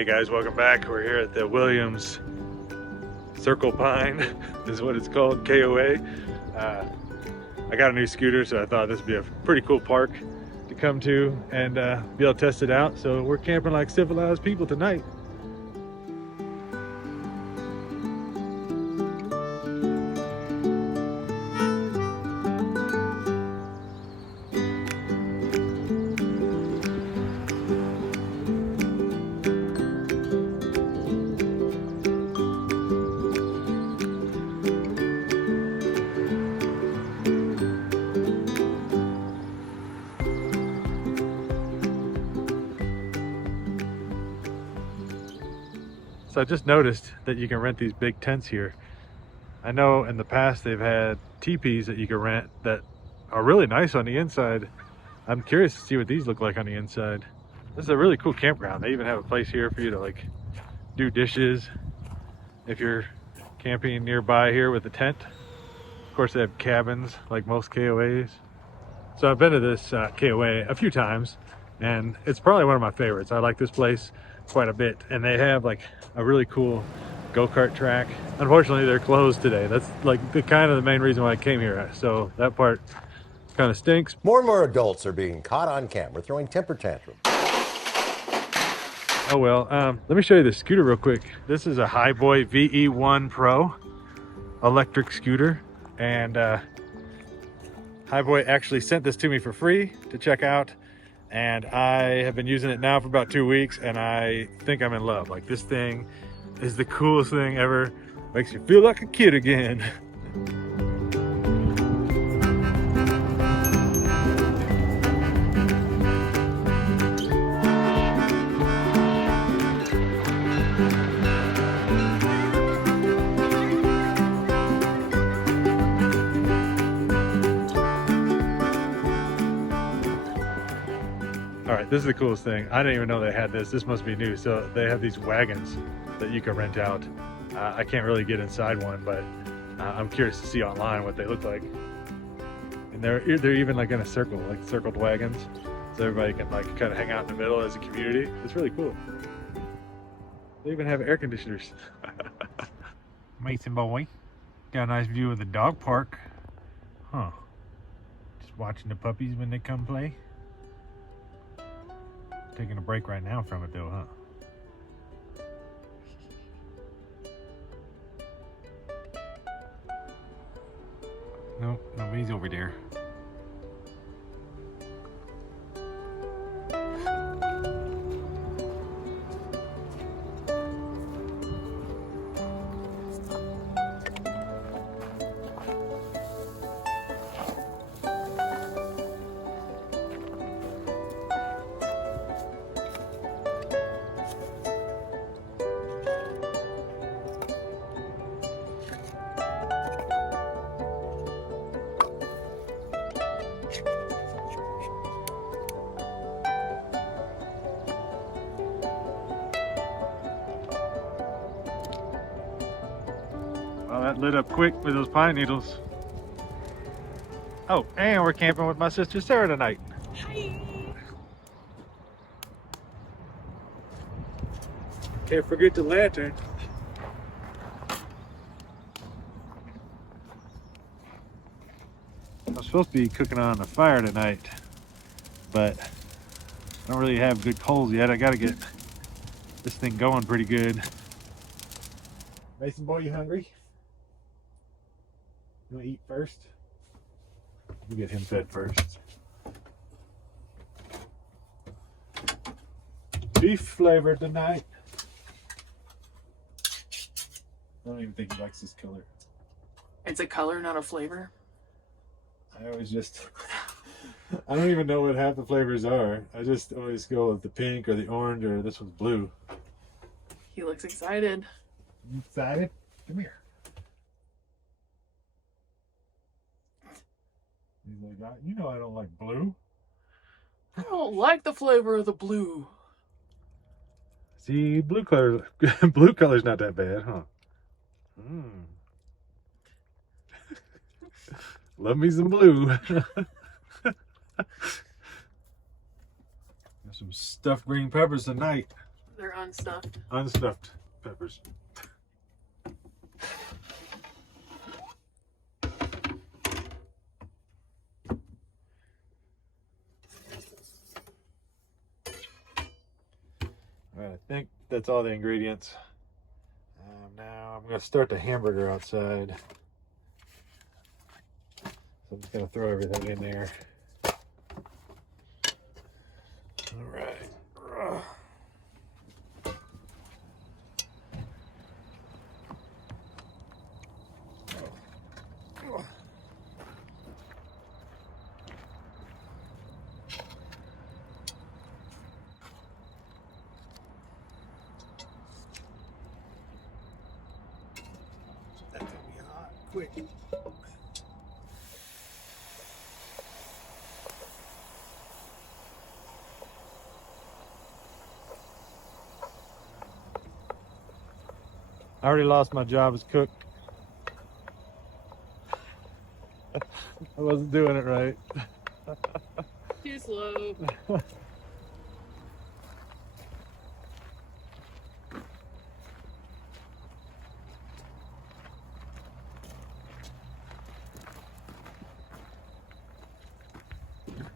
Hey guys, welcome back. We're here at the Williams Circle Pine is what it's called, KOA. I got a new scooter, so I thought this would be a pretty cool park to come to and be able to test it out. So we're camping like civilized people tonight. So I just noticed that you can rent these big tents here. I know in the past they've had teepees that you can rent that are really nice on the inside. I'm curious to see what these look like on the inside. This is a really cool campground. They even have a place here for you to like do dishes if you're camping nearby here with a tent. Of course they have cabins like most KOAs. So I've been to this KOA a few times and it's probably one of my favorites. I like this place quite a bit, and they have like a really cool go-kart track. Unfortunately they're closed today. That's like the kind of the main reason why I came here, so that part kind of stinks. More and more adults are being caught on camera throwing temper tantrums. Oh well, let me show you the scooter real quick. This is a Hiboy VE1 Pro electric scooter, and Hiboy actually sent this to me for free to check out, and I have been using it now for about 2 weeks, and I think I'm in love. Like, this thing is the coolest thing ever. Makes you feel like a kid again. All right, this is the coolest thing. I didn't even know they had this. This must be new. So they have these wagons that you can rent out. I can't really get inside one, but I'm curious to see online what they look like. And they're even like in a circle, like circled wagons, so everybody can like kind of hang out in the middle as a community. It's really cool. They even have air conditioners. Mason boy, got a nice view of the dog park. Huh? Just watching the puppies when they come play. Taking a break right now from it though, huh? Nope, nobody's over there. Well, that lit up quick with those pine needles. Oh, and we're camping with my sister Sarah tonight. Hi. Can't forget the lantern. I'm supposed to be cooking on a fire tonight, but I don't really have good coals yet. I gotta get this thing going pretty good. Mason boy, you hungry? You want to eat first? We'll get him fed first. Beef flavored tonight. I don't even think he likes this color. It's a color, not a flavor. I always just, I don't even know what half the flavors are. I just always go with the pink or the orange, or this one's blue. He looks excited. You excited? Come here. He's like, you know I don't like blue. I don't like the flavor of the blue. See, blue color's not that bad, huh? Love me some blue. Got some stuffed green peppers tonight. They're unstuffed. Unstuffed peppers. All right, I think that's all the ingredients. Now I'm going to start the hamburger outside. So I'm just going to throw everything in there. All right. That's gonna be hot quick. I already lost my job as cook. I wasn't doing it right. Too slow.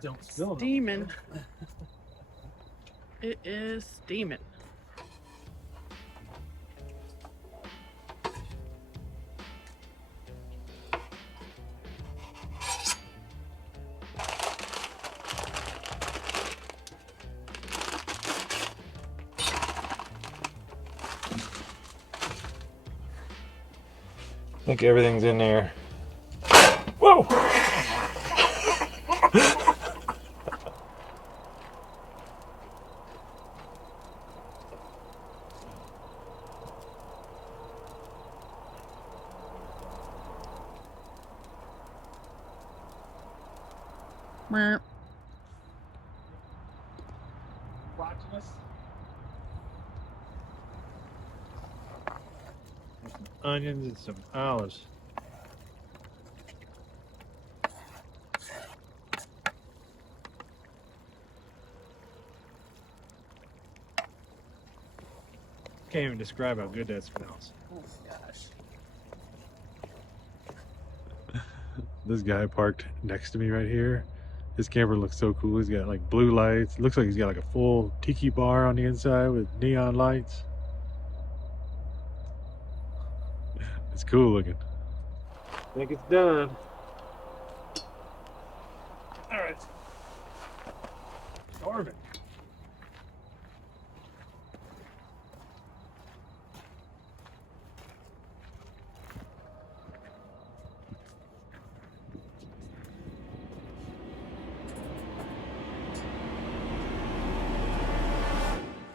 Don't spill it. Steaming. It is steaming. I think everything's in there. Whoa! Watching us. Some onions and some olives. Can't even describe how good that smells. Oh gosh. This guy parked next to me right here. His camper looks so cool. He's got like blue lights. Looks like he's got like a full tiki bar on the inside with neon lights. It's cool looking. I think it's done. All right. Starving.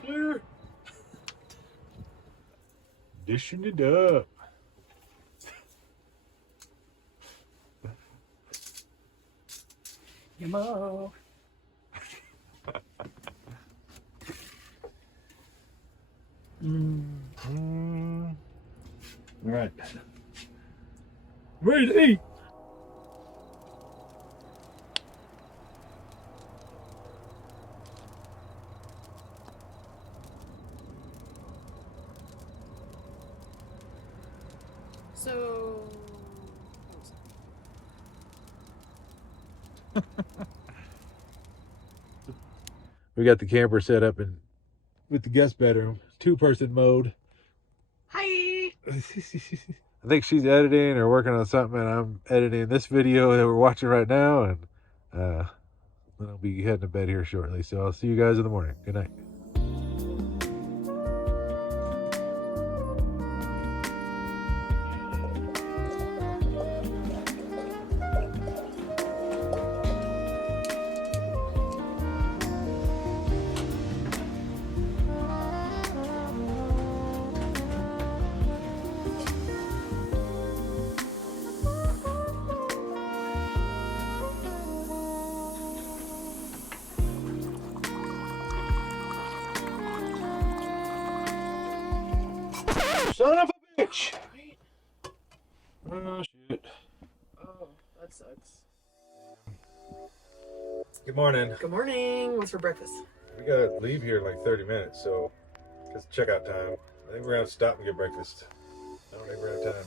Clear. Dishing it up. Yummo. All right. Ready to eat. So. We got the camper set up in with the guest bedroom, 2-person mode. Hi. I think she's editing or working on something, and I'm editing this video that we're watching right now, and then I'll be heading to bed here shortly. So I'll see you guys in the morning. Good night. Son of a bitch! Oh, shit. Oh, that sucks. Good morning. Good morning. What's for breakfast? We gotta leave here in like 30 minutes, so It's checkout time. I think we're gonna stop and get breakfast. I don't think we're out of time.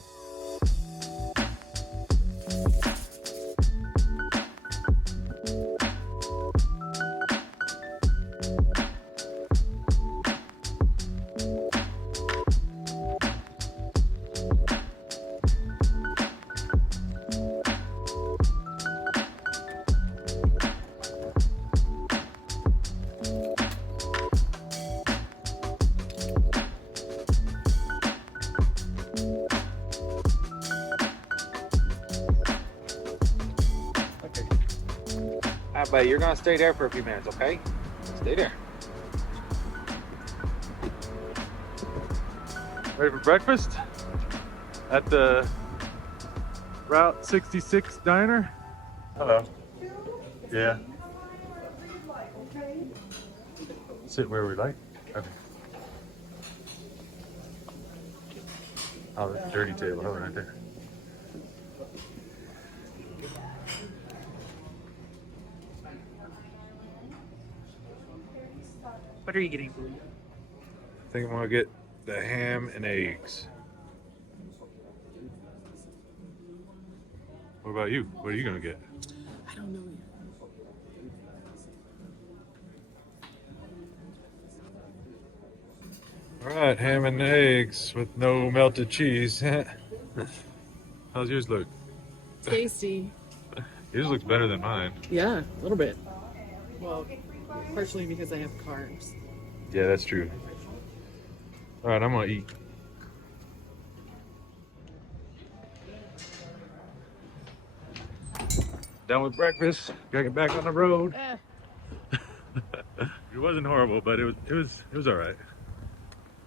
But you're gonna stay there for a few minutes, okay? Stay there. Ready for breakfast? At the Route 66 diner. Hello. Yeah. Sit where we like. Okay. Oh, the dirty table. Oh, right there. What are you getting? I think I'm gonna get the ham and eggs. What about you? What are you gonna get? I don't know yet. All right, ham and eggs with no melted cheese. How's yours look? Tasty. Yours looks better than mine. Yeah, a little bit. Well, partially because I have carbs. Yeah, that's true. All right, I'm gonna eat. Done with breakfast. Gotta get back on the road. It wasn't horrible, but it was all right.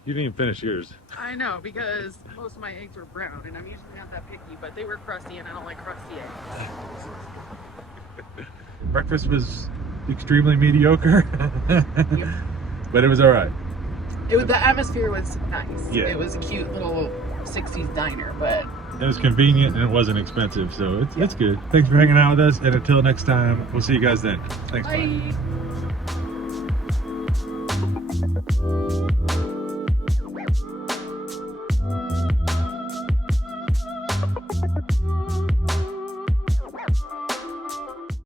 You didn't even finish yours. I know, because most of my eggs were brown, and I'm usually not that picky, but they were crusty, and I don't like crusty eggs. Breakfast was extremely mediocre, but it was all right. The atmosphere was nice. Yeah. It was a cute little 60s diner, but It was convenient and it wasn't expensive, so it's good. Thanks for hanging out with us, and until next time, we'll see you guys then. Thanks. bye. Bye.